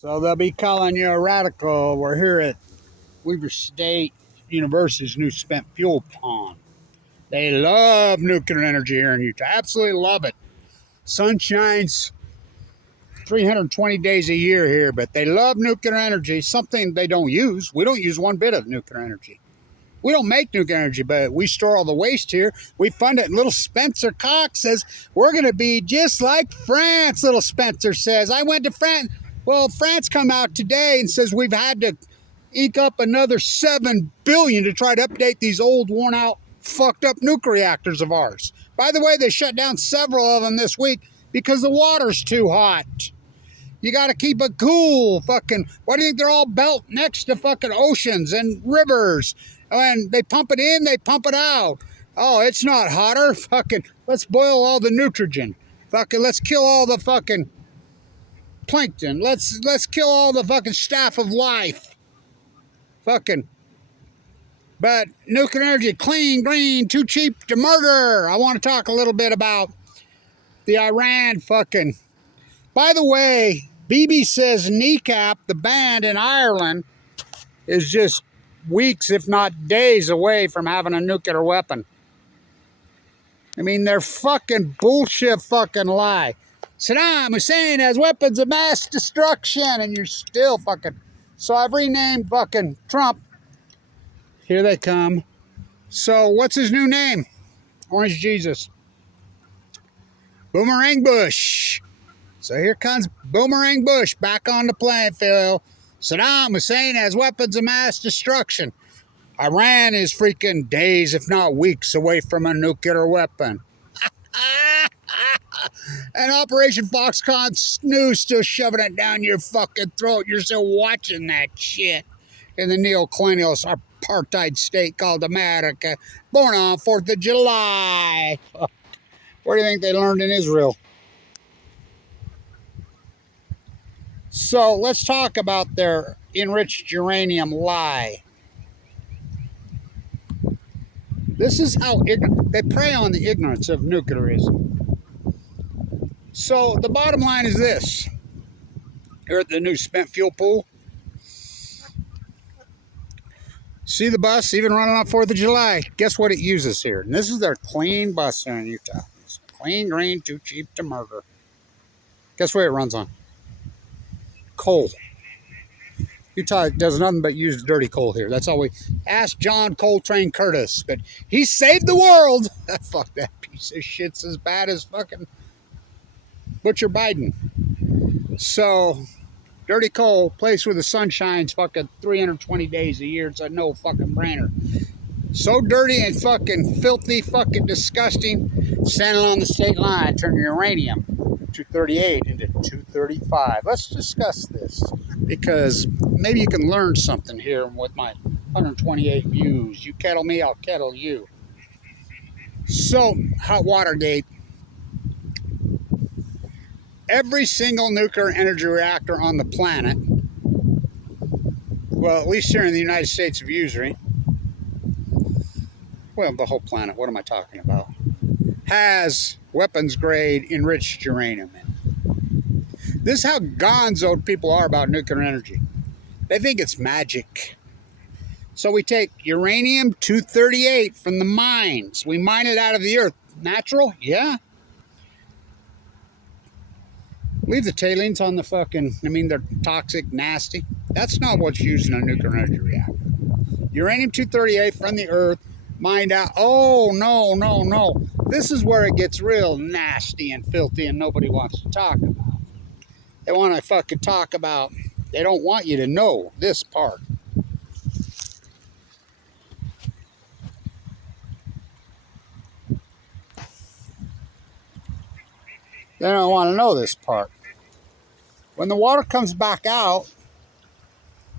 So they'll be calling you a radical. We're here at Weaver State University's new spent fuel pond. They love nuclear energy here in Utah. Absolutely love it. Sun shines 320 days a year here, but they love nuclear energy, something they don't use. We don't use one bit of nuclear energy. We don't make nuclear energy, but we store all the waste here. We fund it. And little Spencer Cox says, we're going to be just like France, little Spencer says. I went to France. Well, France come out today and says we've had to ink up another $7 billion to try to update these old, worn-out, fucked-up nuclear reactors of ours. By the way, they shut down several of them this week because the water's too hot. You got to keep it cool. Fucking, why do you think they're all built next to fucking oceans and rivers? And they pump it in, they pump it out. Oh, it's not hotter. Fucking, let's boil all the nitrogen. Fucking, let's kill all the fucking plankton. Let's kill all the fucking staff of life. Fucking. But nuclear energy, clean, green, too cheap to murder. I want to talk a little bit about the Iran fucking. By the way, BB says Kneecap, the band in Ireland, is just weeks, if not days, away from having a nuclear weapon. I mean, they're fucking bullshit fucking lie. Saddam Hussein has weapons of mass destruction, and you're still fucking... So I've renamed fucking Trump. Here they come. So what's his new name? Orange Jesus. Boomerang Bush. So here comes Boomerang Bush back on the playing field. Saddam Hussein has weapons of mass destruction. Iran is freaking days, if not weeks, away from a nuclear weapon. And Operation Foxconn Snooze still shoving it down your fucking throat. You're still watching that shit in the neo-colonial apartheid state called America, born on 4th of July. Where do you think they learned in Israel? So let's talk about their enriched uranium lie. This is how they prey on the ignorance of nuclearism. So the bottom line is this. Here at the new spent fuel pool. See the bus even running on 4th of July. Guess what it uses here? And this is their clean bus here in Utah. It's clean, green, too cheap to murder. Guess what it runs on? Coal. Utah does nothing but use dirty coal here. That's all we ask John Coltrane Curtis, but he saved the world. Fuck that piece of shit's as bad as fucking Butcher Biden. So, dirty coal, place where the sun shines fucking 320 days a year. It's a no fucking brainer. So dirty and fucking filthy, fucking disgusting. Standing on the state line, turning uranium 238 into 235. Let's discuss this because maybe you can learn something here with my 128 views. You kettle me, I'll kettle you. So, hot Watergate. Every single nuclear energy reactor on the planet, well, at least here in the United States of usury, well, the whole planet, what am I talking about, has weapons-grade enriched uranium in it. This is how gonzoed people are about nuclear energy. They think it's magic. So we take uranium-238 from the mines. We mine it out of the earth. Natural? Yeah. Leave the tailings on the fucking, I mean, they're toxic, nasty. That's not what's used in a nuclear energy reactor. Uranium-238 from the earth, mined out. Oh, no, no, no. This is where it gets real nasty and filthy and nobody wants to talk about. They want to fucking talk about, they don't want you to know this part. They don't want to know this part. When the water comes back out,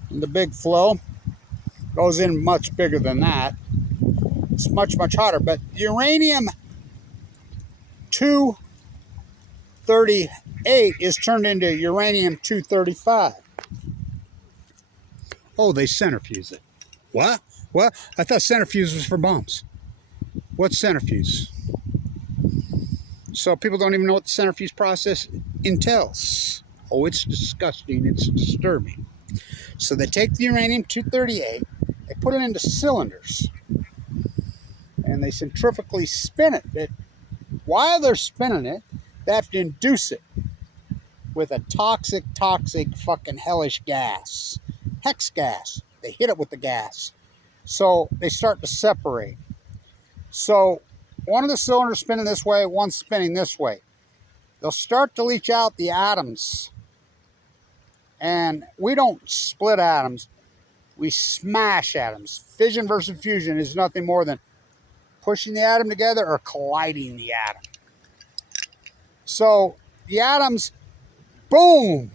and the big flow goes in much bigger than that, it's much, much hotter. But uranium-238 is turned into uranium-235. Oh, they centrifuge it. What? What? I thought centrifuge was for bombs. What's centrifuge? So people don't even know what the centrifuge process entails. Oh, it's disgusting. It's disturbing. So they take the uranium-238, they put it into cylinders, and they centrifugally spin it. But while they're spinning it, they have to induce it with a toxic fucking hellish gas. Hex gas. They hit it with the gas. So they start to separate. So one of the cylinders spinning this way, one's spinning this way. They'll start to leach out the atoms. And we don't split atoms. We smash atoms. Fission versus fusion is nothing more than pushing the atom together or colliding the atom. So the atoms, boom,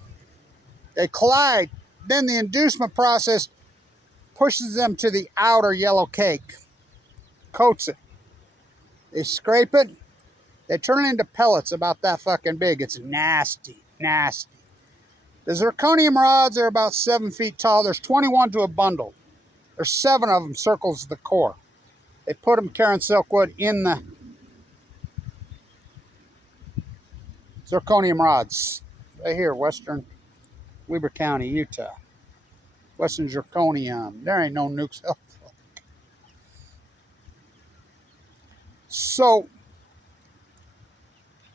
they collide. Then the inducement process pushes them to the outer yellow cake, coats it. They scrape it. They turn it into pellets about that fucking big. It's nasty, nasty. The zirconium rods are about 7 feet tall. There's 21 to a bundle. There's 7 of them circles the core. They put them, Karen Silkwood, in the zirconium rods. Right here, Western Weber County, Utah. Western zirconium. There ain't no nukes. So,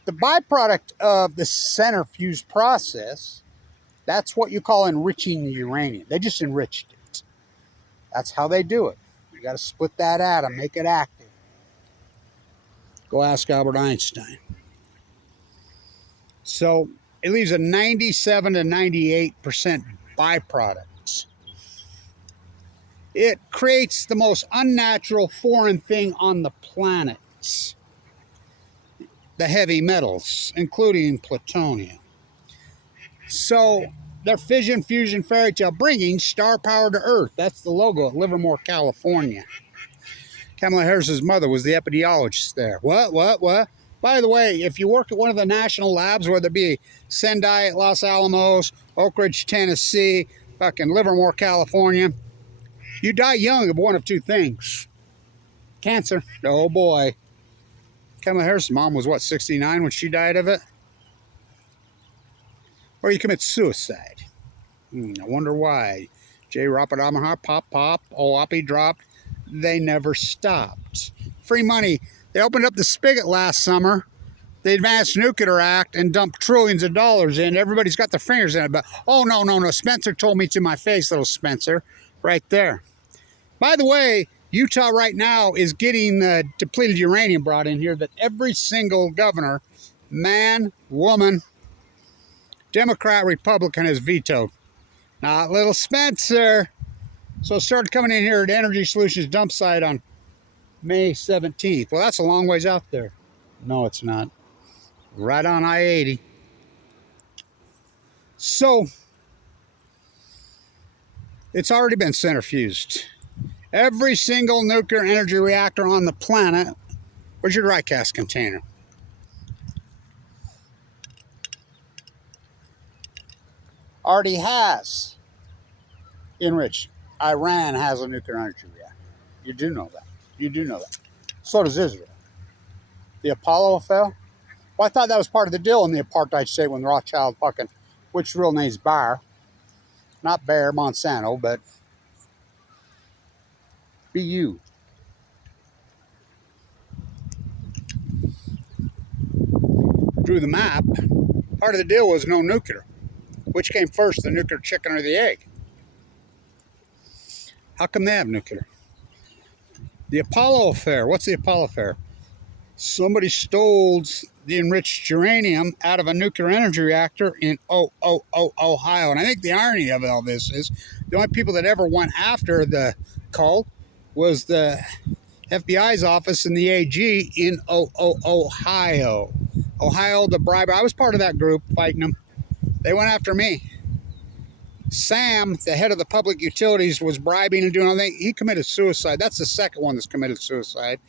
the byproduct of the centrifuge process, that's what you call enriching the uranium. They just enriched it. That's how they do it. You got to split that atom, make it active. Go ask Albert Einstein. So it leaves a 97 to 98% byproducts. It creates the most unnatural foreign thing on the planet. The heavy metals, including plutonium. So their fission fusion fairy tale, bringing star power to Earth. That's the logo at Livermore, California. Kamala Harris's mother was the epidemiologist there. What? By the way, if you work at one of the national labs, whether it be Sendai at Los Alamos, Oak Ridge, Tennessee, fucking Livermore, California, you die young of one of 2 things. Cancer. Oh boy. Kamala Harris' mom was, what, 69 when she died of it? Or you commit suicide. I wonder why. J. Rapadamahar, pop, Oapi dropped. They never stopped. Free money. They opened up the spigot last summer, the Advanced Nuclear Act, and dumped trillions of dollars in. Everybody's got their fingers in it, but, oh, no. Spencer told me to my face, little Spencer, right there. By the way, Utah right now is getting the depleted uranium brought in here that every single governor, man, woman, Democrat, Republican has vetoed. Not little Spencer. So it started coming in here at Energy Solutions dump site on May 17th. Well, that's a long ways out there. No, it's not. Right on I-80. So it's already been centrifuged. Every single nuclear energy reactor on the planet, where's your dry cast container? Already has enriched. Iran has a nuclear energy reactor. You do know that. You do know that. So does Israel. The Apollo affair? Well, I thought that was part of the deal in the apartheid state when Rothschild fucking, which real name's Bayer. Not Bayer Monsanto, but BU. Drew the map. Part of the deal was no nuclear. Which came first, the nuclear chicken or the egg? How come they have nuclear? The Apollo affair. What's the Apollo affair? Somebody stole the enriched uranium out of a nuclear energy reactor in Ohio. And I think the irony of all this is the only people that ever went after the cult was the FBI's office and the AG in Ohio. Ohio, the briber. I was part of that group fighting them. They went after me. Sam, the head of the public utilities, was bribing and doing all that. He committed suicide. That's the second one that's committed suicide.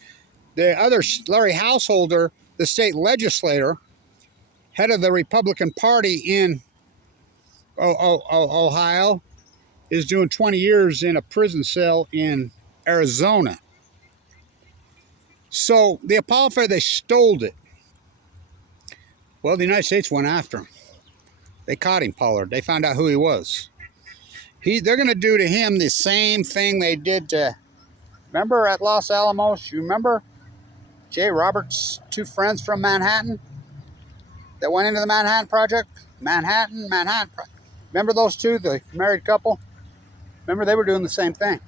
The other, Larry Householder, the state legislator, head of the Republican Party in Ohio, is doing 20 years in a prison cell in Arizona. So the Apollo affair, they stole it. Well, the United States went after them. They caught him, Pollard. They found out who he was. They're going to do to him the same thing they did to, remember at Los Alamos? You remember Jay Roberts' two friends from Manhattan that went into the Manhattan Project? Manhattan. Remember those two, the married couple? Remember, they were doing the same thing.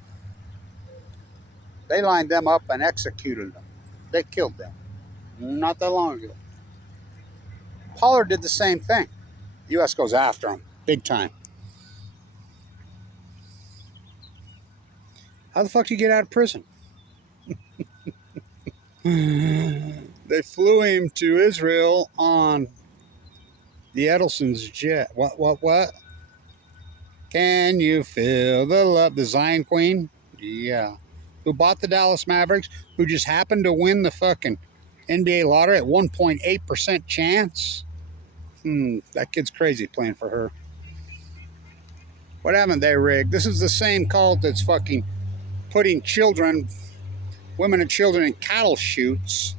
They lined them up and executed them. They killed them not that long ago. Pollard did the same thing. The U.S. goes after him big time. How the fuck do you get out of prison? They flew him to Israel on the Edelson's jet. What? Can you feel the love? The Zion Queen? Yeah. Who bought the Dallas Mavericks, who just happened to win the fucking NBA lottery at 1.8% chance. That kid's crazy playing for her. What haven't they rigged? This is the same cult that's fucking putting children, women and children in cattle chutes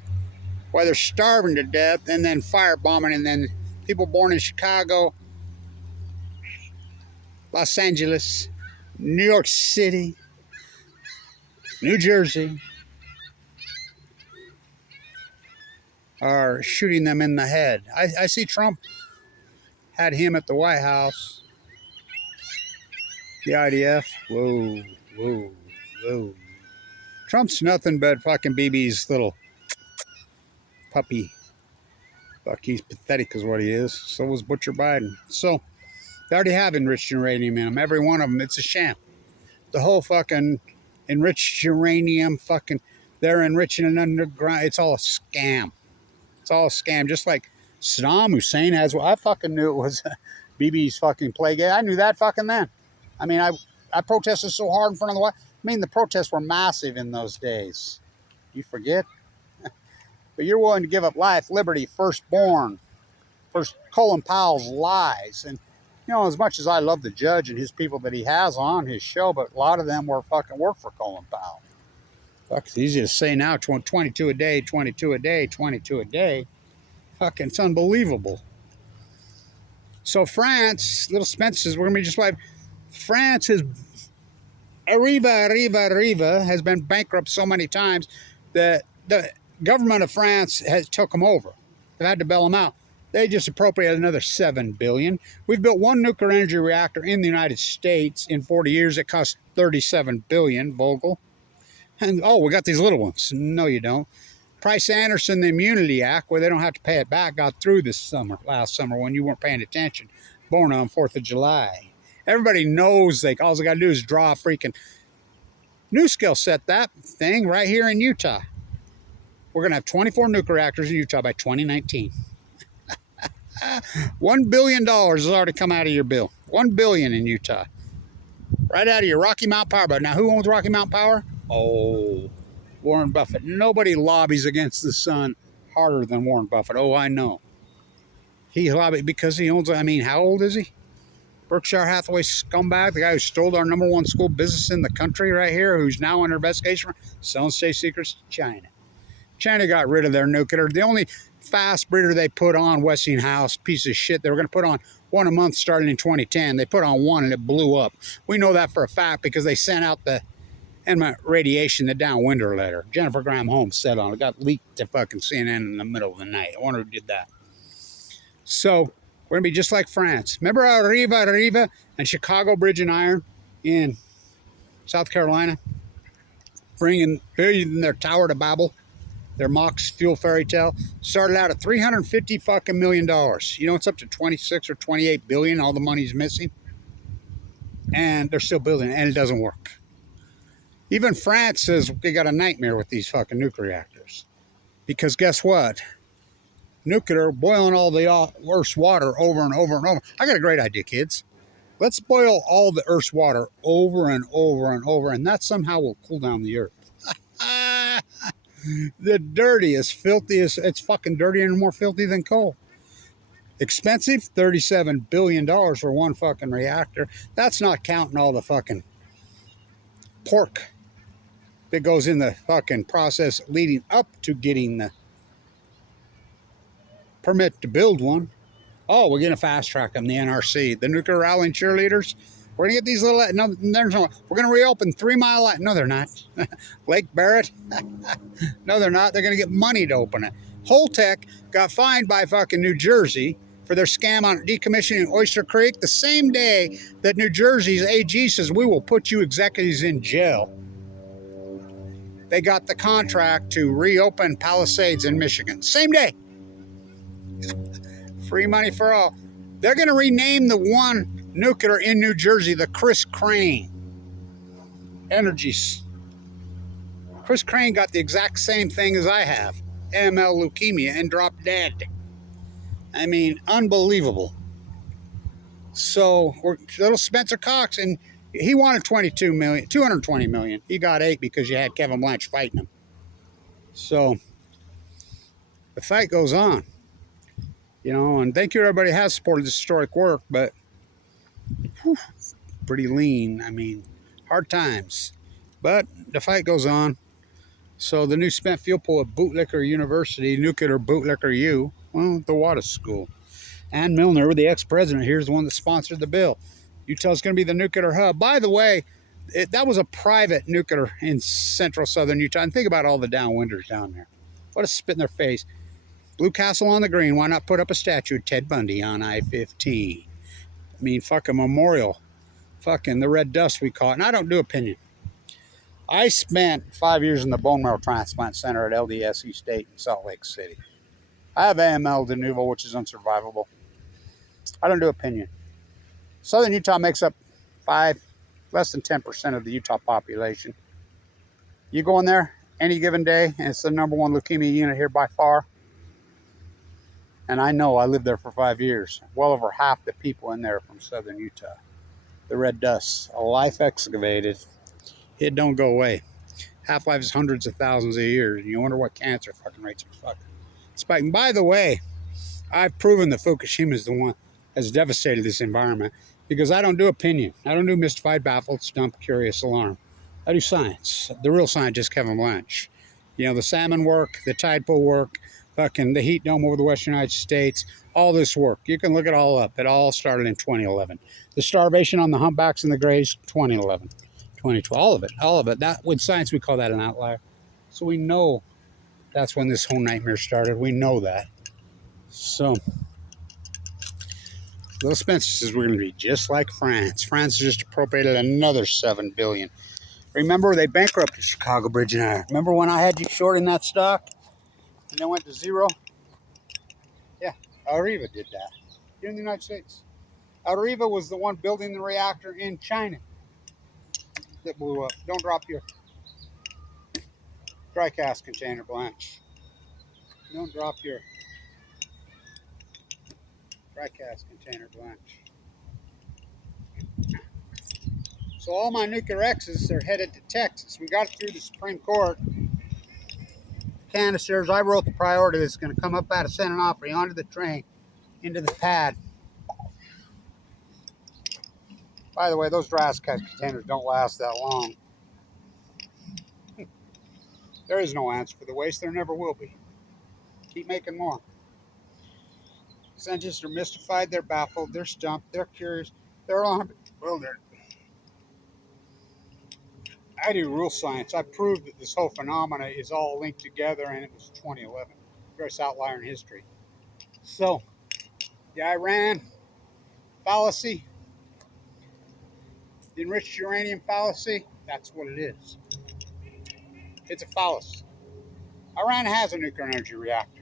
while they're starving to death, and then firebombing, and then people born in Chicago, Los Angeles, New York City, New Jersey, are shooting them in the head. I see Trump had him at the White House. The IDF. Whoa. Trump's nothing but fucking BB's little puppy. Fuck, he's pathetic is what he is. So was Butcher Biden. So, they already have enriched uranium in them. Every one of them. It's a sham. The whole fucking enriched uranium fucking, they're enriching it underground. It's all a scam. It's all a scam. Just like Saddam Hussein has. Well, I fucking knew it was BB's fucking plague. I knew that fucking then. I mean, I protested so hard in front of the White House. I mean, the protests were massive in those days. You forget? But you're willing to give up life, liberty, firstborn, for Colin Powell's lies. And, you know, as much as I love the judge and his people that he has on his show, but a lot of them work for Colin Powell. Fuck, it's easy to say now, 22 a day, 22 a day, 22 a day. Fucking, it's unbelievable. So France, little Spence says, we're going to be just like, France is, Arriva has been bankrupt so many times that the government of France has took them over. They've had to bail them out. They just appropriated another $7 billion. We've built one nuclear energy reactor in the United States in 40 years. It cost $37 billion, Vogel. And, oh, we got these little ones. No, you don't. Price-Anderson, the Immunity Act, where they don't have to pay it back, got through last summer when you weren't paying attention. Born on 4th of July. Everybody knows all they got to do is draw a freaking NuScale set that thing right here in Utah. We're going to have 24 nuclear reactors in Utah by 2019. $1 billion has already come out of your bill. $1 billion in Utah. Right out of your Rocky Mount Power. But now who owns Rocky Mount Power? Oh, Warren Buffett. Nobody lobbies against the sun harder than Warren Buffett. Oh, I know. He lobbied because he owns, I mean, how old is he? Berkshire Hathaway scumbag, the guy who stole our #1 school business in the country right here, who's now under investigation for selling state secrets to China. China got rid of their nuclear. The only fast breeder they put on, Westinghouse, piece of shit, they were going to put on one a month starting in 2010. They put on one and it blew up. We know that for a fact because they sent out the radiation, the downwinder letter. Jennifer Graham Holmes said on it. Got leaked to fucking CNN in the middle of the night. I wonder who did that. So, we're going to be just like France. Remember Arriva and Chicago Bridge and Iron in South Carolina? Building their Tower to Babel, their Mox fuel fairy tale. Started out at $350 fucking million. You know, it's up to 26 or 28 billion. All the money's missing. And they're still building it, and it doesn't work. Even France says they got a nightmare with these fucking nuclear reactors. Because guess what? Nuclear, boiling all the Earth's water over and over and over. I got a great idea, kids. Let's boil all the Earth's water over and over and over, and that somehow will cool down the Earth. The dirtiest, filthiest, it's fucking dirtier and more filthy than coal. Expensive, $37 billion for one fucking reactor. That's not counting all the fucking pork that goes in the fucking process leading up to getting the permit to build one. Oh, we're going to fast track them, the NRC, the nuclear rallying cheerleaders. We're going to get these little, no, we're going to reopen 3 Mile, no, they're not. Lake Barrett. No, they're not. They're going to get money to open it. Holtec got fined by fucking New Jersey for their scam on decommissioning Oyster Creek the same day that New Jersey's AG says, we will put you executives in jail. They got the contract to reopen Palisades in Michigan. Same day. Free money for all. They're going to rename the one nuclear in New Jersey the Chris Crane Energies. Chris Crane got the exact same thing as I have, AML leukemia, and dropped dead. I mean, unbelievable. So, little Spencer Cox, and he wanted 220 million. He got 8 because you had Kevin Blanch fighting him. So, the fight goes on. You know, and thank you everybody who has supported this historic work, but whew, pretty lean. I mean, hard times. But the fight goes on. So the new spent fuel pool at Bootlicker University, Nuclear Bootlicker U, well, the water school. Ann Milner, the ex-president, here's the one that sponsored the bill. Utah's going to be the nuclear hub. By the way, that was a private nuclear in central southern Utah. And think about all the downwinders down there. What a spit in their face. Blue Castle on the Green, why not put up a statue of Ted Bundy on I-15? I mean, fucking memorial. Fucking the red dust we call it. And I don't do opinion. I spent 5 years in the bone marrow transplant center at LDSE State in Salt Lake City. I have AML de novo, which is unsurvivable. I don't do opinion. Southern Utah makes up less than 10% of the Utah population. You go in there any given day, and it's the #1 leukemia unit here by far. And I know I lived there for 5 years. Well over half the people in there are from Southern Utah. The red dust, a life excavated. It don't go away. Half-life is hundreds of thousands of years. And you wonder what cancer fucking rates are fucking spiking. By the way, I've proven that Fukushima is the one that has devastated this environment because I don't do opinion. I don't do mystified, baffled, stumped, curious, alarm. I do science. The real scientist, Kevin Blanch. You know, the salmon work, the tide pool work, fucking the heat dome over the western United States, all this work. You can look it all up. It all started in 2011. The starvation on the humpbacks and the grays, 2011. 2012, all of it. That, with science, we call that an outlier. So we know that's when this whole nightmare started. We know that. So, Little Spencer says we're going to be just like France. France just appropriated another $7 billion. Remember, they bankrupted Chicago Bridge and Iron. Remember when I had you short in that stock? And then went to zero? Yeah, Arriva did that. Here in the United States. Arriva was the one building the reactor in China that blew up. Don't drop your dry cast container, Blanche. Don't drop your dry cast container, Blanche. So all my nuclear X's are headed to Texas. We got it through the Supreme Court. Canisters, I wrote the priority that's going to come up out of San Onofre onto the train, into the pad. By the way, those dry cast containers don't last that long. There is no answer for the waste. There never will be. Keep making more. Scientists are mystified. They're baffled. They're stumped. They're curious. They're alarmed. Well, I do real science. I proved that this whole phenomena is all linked together, and it was 2011. Greatest outlier in history. So, the Iran fallacy, the enriched uranium fallacy, that's what it is. It's a fallacy. Iran has a nuclear energy reactor.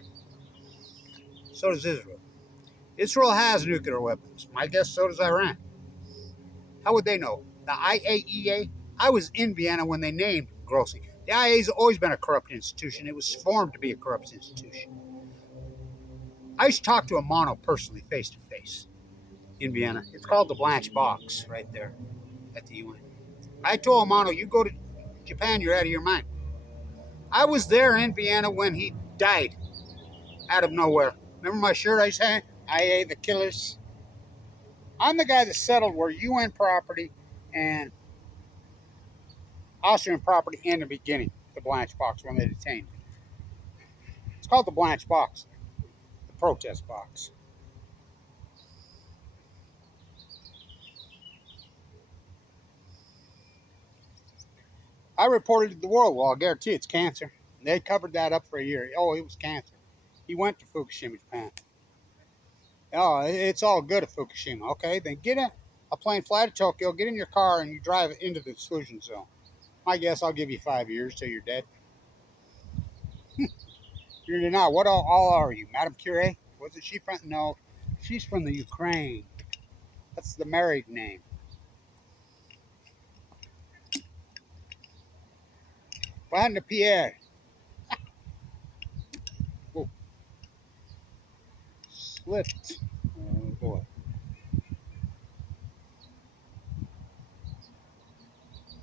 So does Israel. Israel has nuclear weapons. My guess, so does Iran. How would they know? The IAEA? I was in Vienna when they named Grossi. The IAEA has always been a corrupt institution. It was formed to be a corrupt institution. I used to talk to a Mono personally, face to face, in Vienna. It's called the Blanch Box, right there at the UN. I told Mono, you go to Japan, you're out of your mind. I was there in Vienna when he died out of nowhere. Remember my shirt I had? IA, the killers. I'm the guy that settled where UN property and Austrian property in the beginning, the Blanch Box, when they detained me. It's called the Blanch Box, the protest box. I reported to the world. Well, I guarantee it's cancer. And they covered that up for a year. Oh, it was cancer. He went to Fukushima, Japan. Oh, it's all good at Fukushima. Okay, then get a plane, fly to Tokyo, get in your car, and you drive it into the exclusion zone. My guess, I'll give you 5 years till you're dead. You're not. What all are you, Madame Curie? Wasn't she from? No, she's from the Ukraine. That's the married name. What happened to Pierre? Oh, slipped. Oh boy.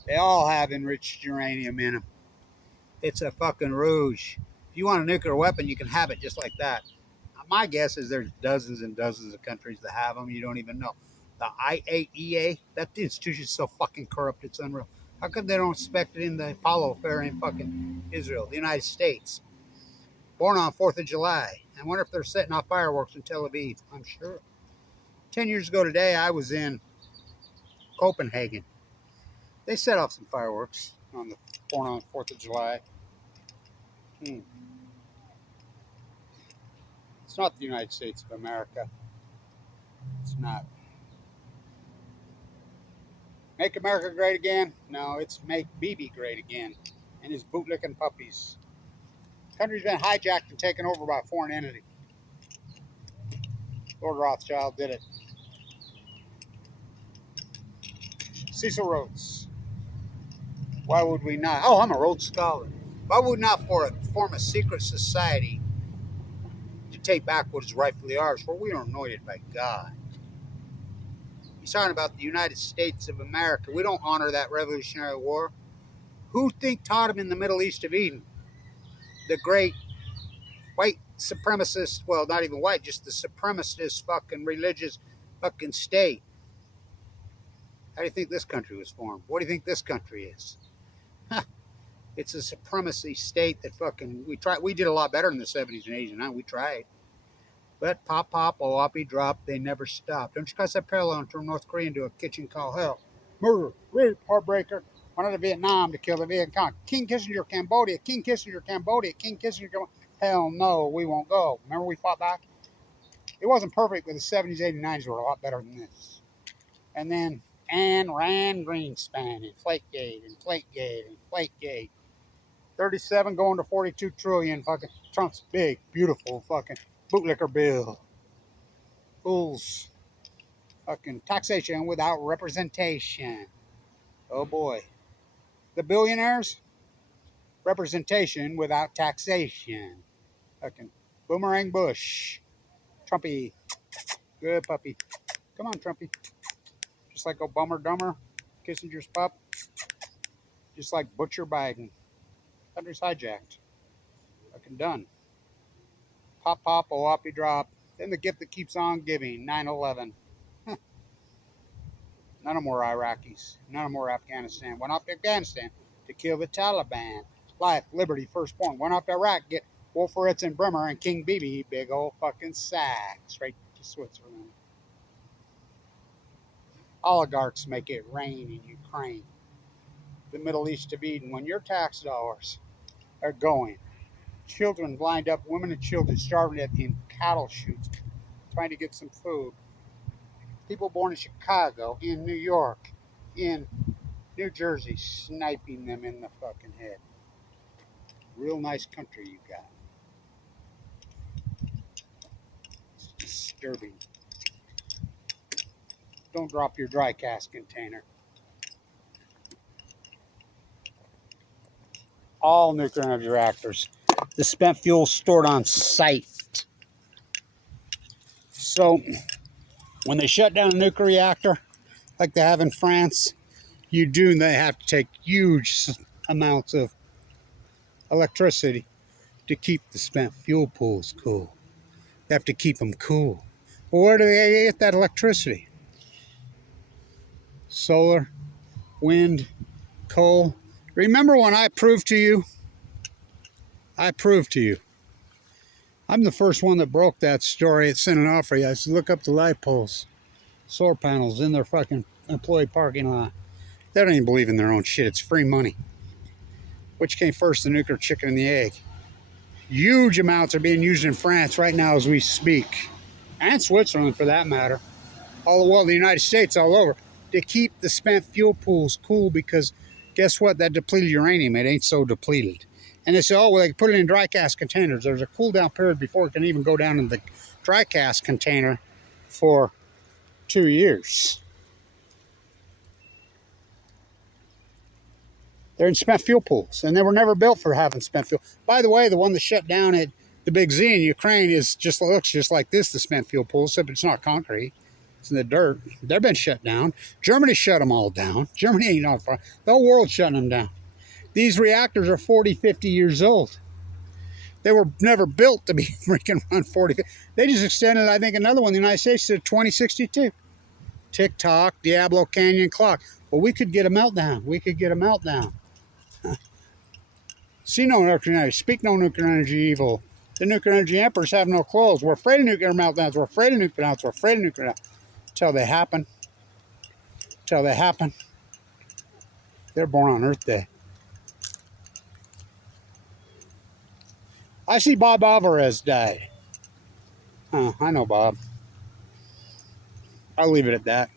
They all have enriched uranium in them. It's a fucking rouge. If you want a nuclear weapon, you can have it just like that. My guess is there's dozens and dozens of countries that have them. You don't even know. The IAEA, that institution is so fucking corrupt, it's unreal. How come they don't inspect it in the Apollo affair in fucking Israel, the United States? Born on 4th of July. I wonder if they're setting off fireworks in Tel Aviv. I'm sure. 10 years ago today, I was in Copenhagen. They set off some fireworks on the born on 4th of July. It's not the United States of America. It's not. Make America great again? No, it's make BB great again and his bootlicking puppies. Country's been hijacked and taken over by a foreign entity. Lord Rothschild did it. Cecil Rhodes. Why would we not? Oh, I'm a Rhodes Scholar. Why would we not form a secret society to take back what is rightfully ours? For we are anointed by God. He's talking about the United States of America. We don't honor that Revolutionary War. Who taught him in the Middle East of Eden? The great white supremacist, well, not even white, just the supremacist fucking religious fucking state. How do you think this country was formed? What do you think this country is? It's a supremacy state that fucking, we did a lot better in the 70s and 80s, and we tried. But pop, oppie, drop, they never stopped. Don't you guys have parallel from North Korea into a kitchen called hell? Murder, rape, heartbreaker, went out of Vietnam to kill the Viet Cong. King Kissinger, Cambodia, King Kissinger, Cambodia, King Kissinger, Cambodia. Hell no, we won't go. Remember we fought back? It wasn't perfect, but the 70s, 80s, 90s were a lot better than this. And then Ayn Rand Greenspan, Inflategate, 37 going to 42 trillion, fucking Trump's big, beautiful fucking bootlicker bill. Fools. Fucking taxation without representation. Oh boy. The billionaires, representation without taxation. Fucking Boomerang Bush. Trumpy. Good puppy. Come on, Trumpy. Just like Obama Dumber. Kissinger's pup. Just like Butcher Biden. Country's hijacked. Fucking done. Pop, oppie, drop. Then the gift that keeps on giving. 9/11. None more Iraqis. None more Afghanistan. Went off to Afghanistan to kill the Taliban. Life, liberty, firstborn. Went off to Iraq, get Wolfowitz and Bremer and King Bibi, big old fucking sacks, right to Switzerland. Oligarchs make it rain in Ukraine. The Middle East of Eden, when your tax dollars are going. Children lined up, women and children starving in cattle chutes, trying to get some food. People born in Chicago, in New York, in New Jersey, sniping them in the fucking head. Real nice country you got. It's disturbing. Don't drop your dry cask container. All nuclear energy reactors. The spent fuel stored on site. So, when they shut down a nuclear reactor, like they have in France, they have to take huge amounts of electricity to keep the spent fuel pools cool. They have to keep them cool. Well, where do they get that electricity? Solar, wind, coal. Remember when I proved to you? I'm the first one that broke that story. It's sent an offer. I said, look up the light poles, solar panels in their fucking employee parking lot. They don't even believe in their own shit. It's free money. Which came first, the nuclear chicken and the egg? Huge amounts are being used in France right now as we speak. And Switzerland, for that matter. All the world, the United States, all over. To keep the spent fuel pools cool, because guess what? That depleted uranium, it ain't so depleted. And they say, oh, well, they can put it in dry cask containers. There's a cool down period before it can even go down in the dry cask container for 2 years. They're in spent fuel pools, and they were never built for having spent fuel. By the way, the one that shut down at the Big Z in Ukraine looks just like this, the spent fuel pool, except it's not concrete. It's in the dirt. They've been shut down. Germany shut them all down. Germany ain't on fire. The whole world's shutting them down. These reactors are 40, 50 years old. They were never built to be freaking run 40. They just extended, I think, another one in the United States to 2062. Tick-tock, Diablo Canyon clock. Well, we could get a meltdown. We could get a meltdown. See no nuclear energy. Speak no nuclear energy evil. The nuclear energy emperors have no clothes. We're afraid of nuclear meltdowns. We're afraid of nuclear meltdowns. We're afraid of nuclear meltdowns. Till they happen. Till they happen. They're born on Earth Day. I see Bob Alvarez died. I know Bob. I'll leave it at that.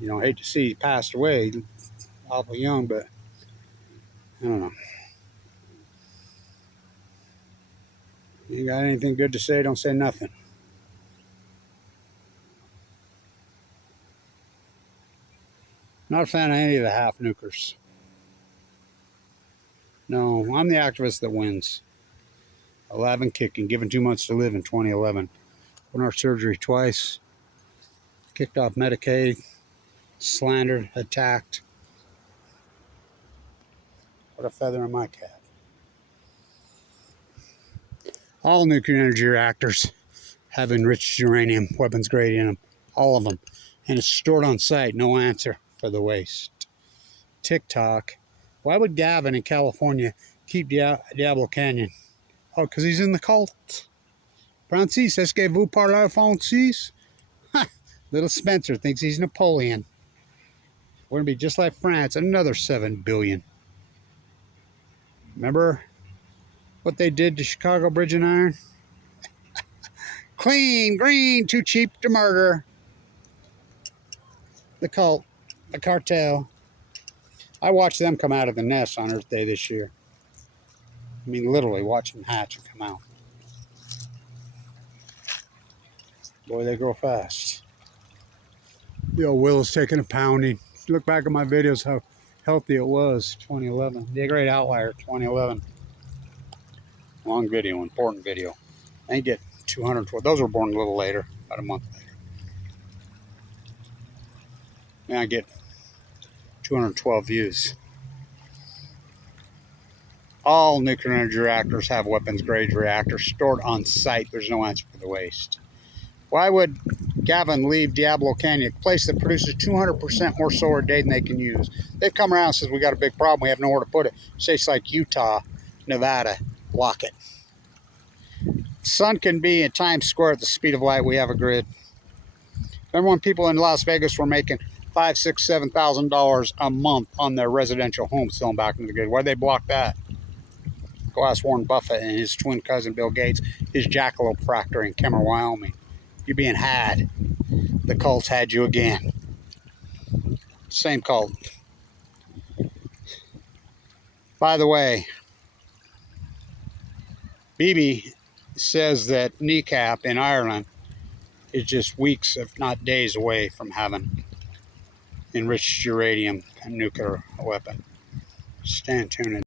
You know, I hate to see he passed away awful young, but I don't know. You got anything good to say? Don't say nothing. Not a fan of any of the half-nukers. No, I'm the activist that wins. Alive and kicking, given 2 months to live in 2011. Went our surgery twice. Kicked off Medicaid. Slandered, attacked. What a feather in my cap. All nuclear energy reactors have enriched uranium weapons grade in them. All of them. And it's stored on site. No answer for the waste. TikTok. Why would Gavin in California keep Diablo Canyon? Oh, because he's in the cult. Francis, est-ce que vous parlez français? Little Spencer thinks he's Napoleon. We're going to be just like France, another 7 billion. Remember what they did to Chicago Bridge and Iron? Clean, green, too cheap to murder. The cult, the cartel. I watched them come out of the nest on Earth Day this year. I mean, literally watch them hatch and come out. Boy, they grow fast. The old Will's taking a pounding. Look back at my videos, how healthy it was, 2011. The Great Outlier, 2011. Long video, important video. They get 212. Those were born a little later, about a month later. And I get 212 views. All nuclear energy reactors have weapons grade reactors stored on site. There's no answer for the waste. Why would Gavin leave Diablo Canyon, a place that produces 200% more solar a day than they can use? They've come around and says, we got a big problem. We have nowhere to put it. States like Utah, Nevada, lock it. Sun can be in Times Square at the speed of light. We have a grid. Remember when people in Las Vegas were making $5,000, $6,000, $7,000 a month on their residential homes selling back into the grid? Why'd they block that? Go ask Warren Buffett and his twin cousin Bill Gates, his jackalope factory in Kemmer, Wyoming. You're being had. The cults had you again. Same cult. By the way, Bibi says that kneecap in Ireland is just weeks, if not days, away from having enriched uranium and nuclear weapon. Stand tuned.